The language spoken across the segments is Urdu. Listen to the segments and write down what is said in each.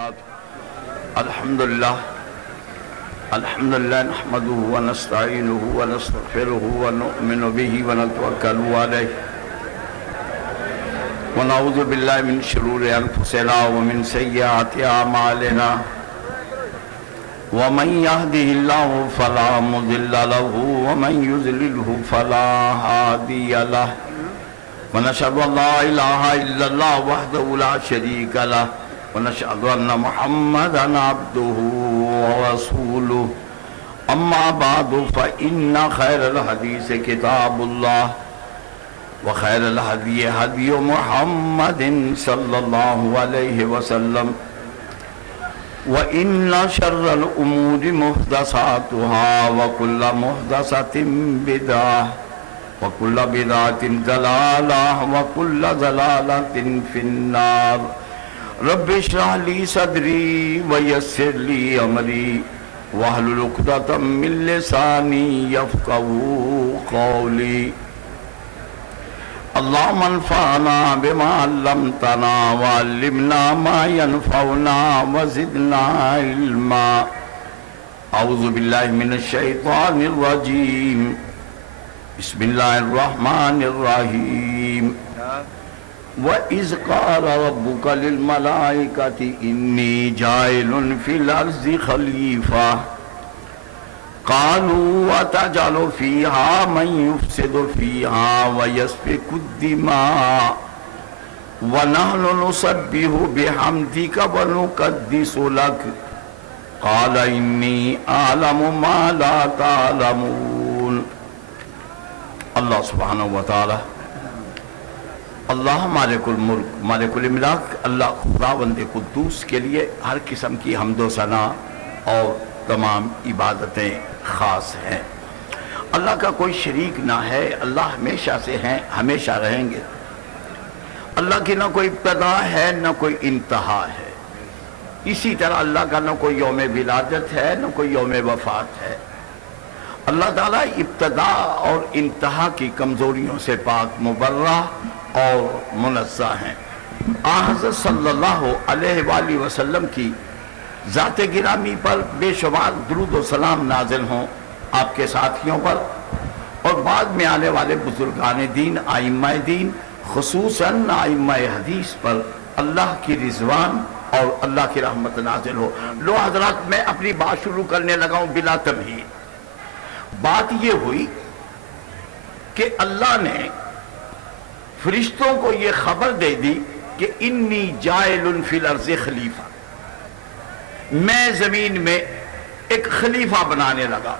الحمد لله نحمده ونستعينه ونستغفره ونؤمن به ونتوكل عليه ونعوذ بالله من شرور أنفسنا ومن سيئات أعمالنا ومن يهده الله فلا مضل له ومن يضلله فلا هادي له ونشهد أن لا إله إلا الله وحده لا شريك له ونشهد أن محمدا عبده ورسوله أما بعد فإن خير الحديث كتاب الله وخير الهدي هدي محمد صلى الله عليه وسلم وإن شر الأمور محدثاتها وكل محدثة بدعة وكل بدعة ضلالة وكل ضلالة في النار رب اشرح لي صدري ويسر لي أمري واحلل عقدة من لساني يفقهوا قولي اللهم انفعنا بما علمتنا وعلمنا ما ينفعنا وزدنا علما أعوذ بالله من الشيطان الرجيم بسم الله الرحمن الرحيم وَإِذْ قَالَ رَبُّكَ لِلْمَلَائِكَةِ إِنِّي جَاعِلٌ فِي الْأَرْضِ خَلِيفَةً قَالُوا وَتَجْعَلُ فِيهَا مَن يُفْسِدُ فِيهَا وَيَسْفِكُ الدِّمَاءَ وَنَحْنُ نُسَبِّحُ بِحَمْدِكَ وَنُقَدِّسُ لَكَ قَالَ إِنِّي أَعْلَمُ مَا لَا تَعْلَمُونَ اللہ سبحانہ وتعالی اللہ مالک الملک مالک الاملاک اللہ خداوند قدوس کے لیے ہر قسم کی حمد و ثنا اور تمام عبادتیں خاص ہیں۔ اللہ کا کوئی شریک نہ ہے، اللہ ہمیشہ سے ہیں، ہمیشہ رہیں گے۔ اللہ کی نہ کوئی ابتدا ہے نہ کوئی انتہا ہے، اسی طرح اللہ کا نہ کوئی یوم ولادت ہے نہ کوئی یوم وفات ہے۔ اللہ تعالیٰ ابتدا اور انتہا کی کمزوریوں سے پاک مبرہ اور منزہ ہیں۔ حضرت صلی اللہ علیہ وآلہ وسلم کی ذات گرامی پر بے شمار درود و سلام نازل ہوں، آپ کے ساتھیوں پر اور بعد میں آنے والے بزرگان دین، ائمہ دین، خصوصاً ائمہ حدیث پر اللہ کی رضوان اور اللہ کی رحمت نازل ہو۔ لو حضرات، میں اپنی بات شروع کرنے لگا ہوں بلا تمہید۔ بات یہ ہوئی کہ اللہ نے فرشتوں کو یہ خبر دے دی کہ انی جاعل فی الارض خلیفہ، میں زمین میں ایک خلیفہ بنانے لگا۔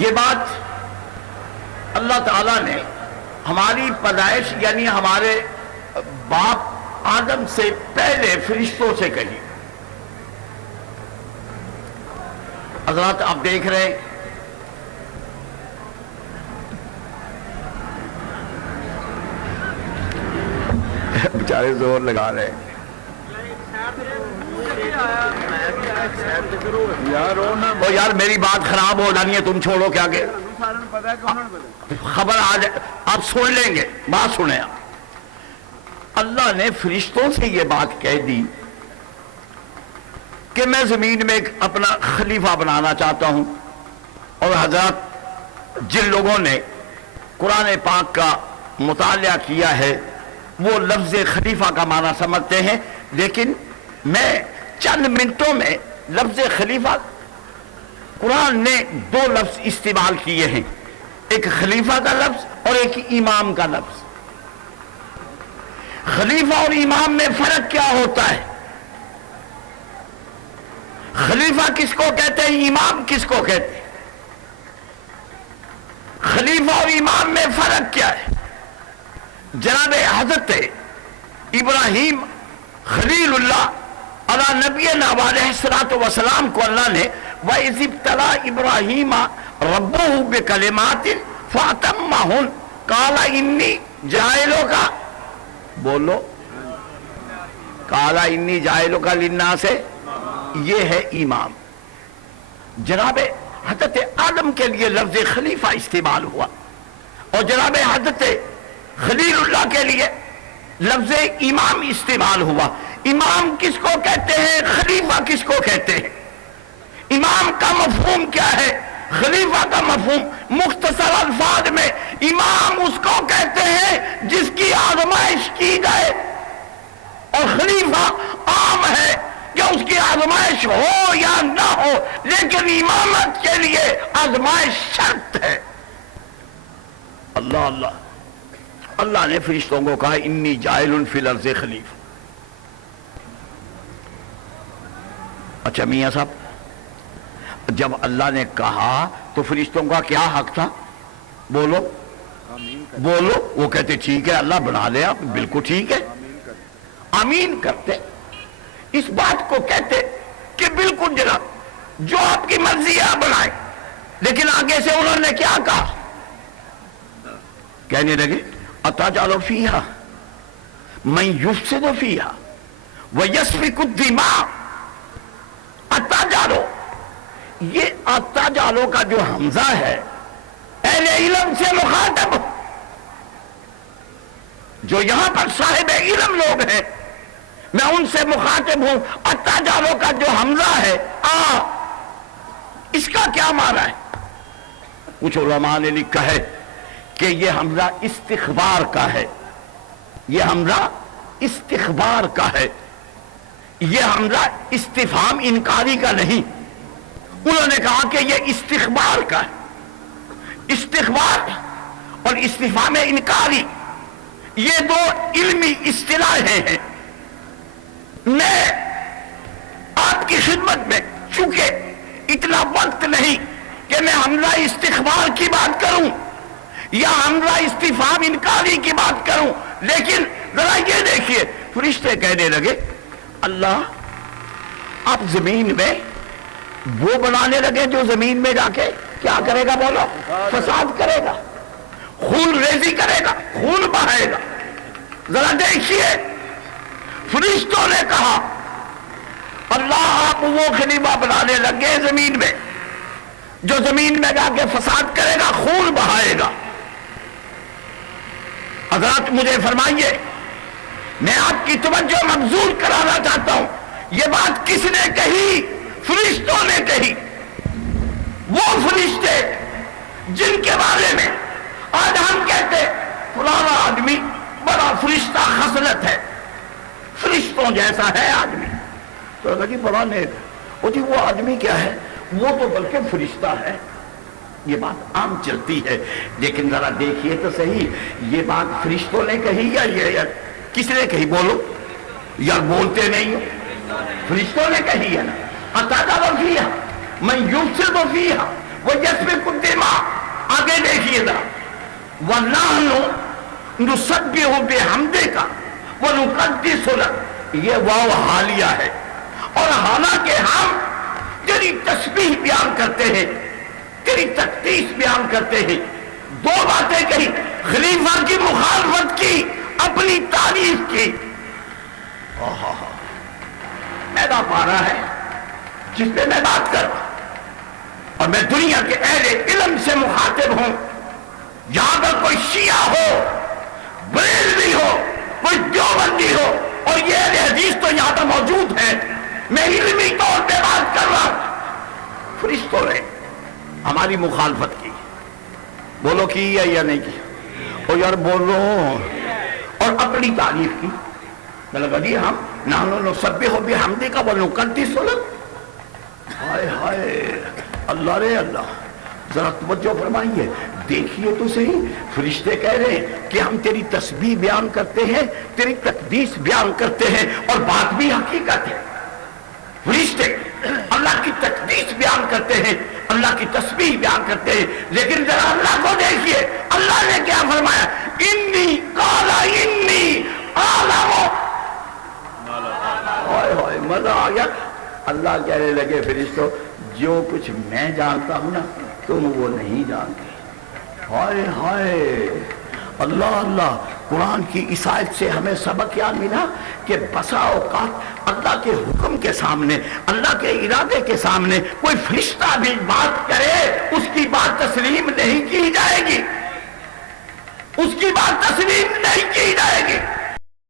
یہ بات اللہ تعالیٰ نے ہماری پیدائش یعنی ہمارے باپ آدم سے پہلے فرشتوں سے کہی۔ حضرات آپ دیکھ رہے ہیں بیچارے زور لگا رہے ہیں یار میری بات خراب ہو جانی ہے، تم چھوڑو کیا کہ خبر آ جائے، آپ سن لیں گے، بات سنیں آپ۔ اللہ نے فرشتوں سے یہ بات کہہ دی کہ میں زمین میں ایک اپنا خلیفہ بنانا چاہتا ہوں، اور حضرات جن لوگوں نے قرآن پاک کا مطالعہ کیا ہے وہ لفظ خلیفہ کا معنی سمجھتے ہیں، لیکن میں چند منٹوں میں لفظ خلیفہ قرآن نے دو لفظ استعمال کیے ہیں، ایک خلیفہ کا لفظ اور ایک امام کا لفظ۔ خلیفہ اور امام میں فرق کیا ہوتا ہے؟ خلیفہ کس کو کہتے ہیں، امام کس کو کہتے ہیں؟ خلیفہ اور امام میں فرق کیا ہے؟ جناب حضرت ابراہیم خلیل اللہ علی نبینا علیہ الصلوۃ والسلام کو اللہ نے وَإِذِ ابْتَلَىٰ إِبْرَاهِيمَ رَبُّهُ بِكَلِمَاتٍ فَأَتَمَّهُنَّ قَالَ إِنِّي جَاعِلُكَ، بولو، قَالَ إِنِّي جَاعِلُكَ لِلنَّاسِ، یہ ہے امام۔ جناب حضرت آدم کے لیے لفظ خلیفہ استعمال ہوا، اور جناب حضرت خلیل اللہ کے لیے لفظ امام استعمال ہوا. امام کس کو کہتے ہیں؟ خلیفہ کس کو کہتے ہیں؟ امام کا مفہوم کیا ہے؟ خلیفہ کا مفہوم مختصر الفاظ میں امام اس کو کہتے ہیں جس کی آزمائش کی جائے، اور خلیفہ عام ہے کہ اس کی آزمائش ہو یا نہ ہو، لیکن امامت کے لیے آزمائش شرط ہے. اللہ اللہ اللہ نے فرشتوں کو کہا انی جاعل فی الارض خلیفہ. اچھا میاں صاحب، جب اللہ نے کہا تو فرشتوں کا کیا حق تھا؟ بولو بولو. وہ کہتے ٹھیک ہے اللہ بنا لے آپ، بالکل ٹھیک ہے، آمین کرتے. اس بات کو کہتے کہ بالکل جناب جو آپ کی مرضی ہے آپ بنائیں. لیکن آگے سے انہوں نے کیا کہا؟ کہنے لگے اتجعل فیہا من یفسد فیہا ویسفک الدماء. اتجعل، یہ اتجعل کا جو حمزہ ہے اہل علم سے مخاطب، جو یہاں پر صاحب علم لوگ ہیں میں ان سے مخاطب ہوں. اتجعل کا جو حمزہ ہے اس کا کیا معنی ہے؟ کچھ علماء نے لکھا ہے کہ یہ حمزہ استخبار کا ہے. یہ حمزہ استخبار کا ہے، یہ حمزہ استفہام انکاری کا نہیں. انہوں نے کہا کہ یہ استخبار کا ہے. استخبار اور استفہام انکاری یہ دو علمی اصطلاحیں ہیں. میں آپ کی خدمت میں چونکہ اتنا وقت نہیں کہ میں حمزہ استخبار کی بات کروں یا حمزہ استفہام انکاری کی بات کروں، لیکن ذرا یہ دیکھیے فرشتے کہنے لگے اللہ آپ زمین میں وہ بنانے لگے جو زمین میں جا کے کیا کرے گا؟ بولو، فساد کرے گا، خون ریزی کرے گا، خون بہائے گا. ذرا دیکھیے فرشتوں نے کہا اللہ آپ وہ خلیفہ بنانے لگے زمین میں جو زمین میں جا کے فساد کرے گا، خون بہائے گا. حضرات مجھے فرمائیے، میں آپ کی توجہ مبذول کرانا چاہتا ہوں. یہ بات کس نے کہی؟ فرشتوں نے کہی. وہ فرشتے جن کے بارے میں آج ہم کہتے فلانا آدمی بڑا فرشتہ خصلت ہے، فرشتوں جیسا ہے آدمی، تو جی بڑا نیک، وہ جی وہ آدمی کیا ہے؟ وہ تو بلکہ فرشتہ ہے. یہ بات عام چلتی ہے، لیکن ذرا دیکھیے تو صحیح یہ بات فرشتوں نے کہی یا یہ کس نے کہی؟ بولو یار، بولتے نہیں ہو. فرشتوں نے کہی ہے نا. اتجعل فیہا من یفسد فیہا ویسفک الدماء. آگے دیکھیے ذرا وَنَحْنُ نُسَبِّحُ بِحَمْدِکَ وَنُقَدِّسُ لَکَ. یہ واو حالیہ ہے، اور حالانکہ ہم تیری تسبیح بیان کرتے ہیں، تیری تقدیس بیان کرتے ہیں. دو باتیں کہی، خلیفہ کی مخالفت کی، اپنی تعریف کی. میرا پارا ہے جس پہ میں بات کر رہا ہوں، اور میں دنیا کے اہل علم سے مخاطب ہوں. یہاں پر کوئی شیعہ ہو، بریلوی ہو، کوئی دیوبندی ہو، اور یہ اہل حدیث تو یہاں پر موجود ہے، میں علمی طور پہ بات کر رہا ہوں. فرشتوں نے ہماری مخالفت کی. بولو کی یا نہیں کی؟ او یار بولو. اور اپنی تعریف کی. میں لگا جی ہم نحن نسبح بحمدک ونقدس لک. ہائے ہائے اللہ رے اللہ، ذرا توجہ فرمائیے. دیکھیے تو صحیح، فرشتے کہہ رہے ہیں کہ ہم تیری تسبیح بیان کرتے ہیں، تیری تقدیس بیان کرتے ہیں، اور بات بھی حقیقت ہے. فرشتے اللہ کی تقدیس بیان کرتے ہیں، اللہ کی تسبیح بیان کرتے ہیں، لیکن ذرا اللہ کو دیکھیے. اللہ نے کیا فرمایا؟ انی قال انی اعلم. ہائے ہائے مزہ آ گیا. اللہ کہنے لگے فرشتوں جو کچھ میں جانتا ہوں نا تم وہ نہیں جانتے. ہائے ہائے اللہ اللہ. قرآن کی اس آیت سے ہمیں سبق یاد ملا کہ بسا اوقات اللہ کے حکم کے سامنے، اللہ کے ارادے کے سامنے کوئی فرشتہ بھی بات کرے اس کی بات تسلیم نہیں کی جائے گی، اس کی بات تسلیم نہیں کی جائے گی.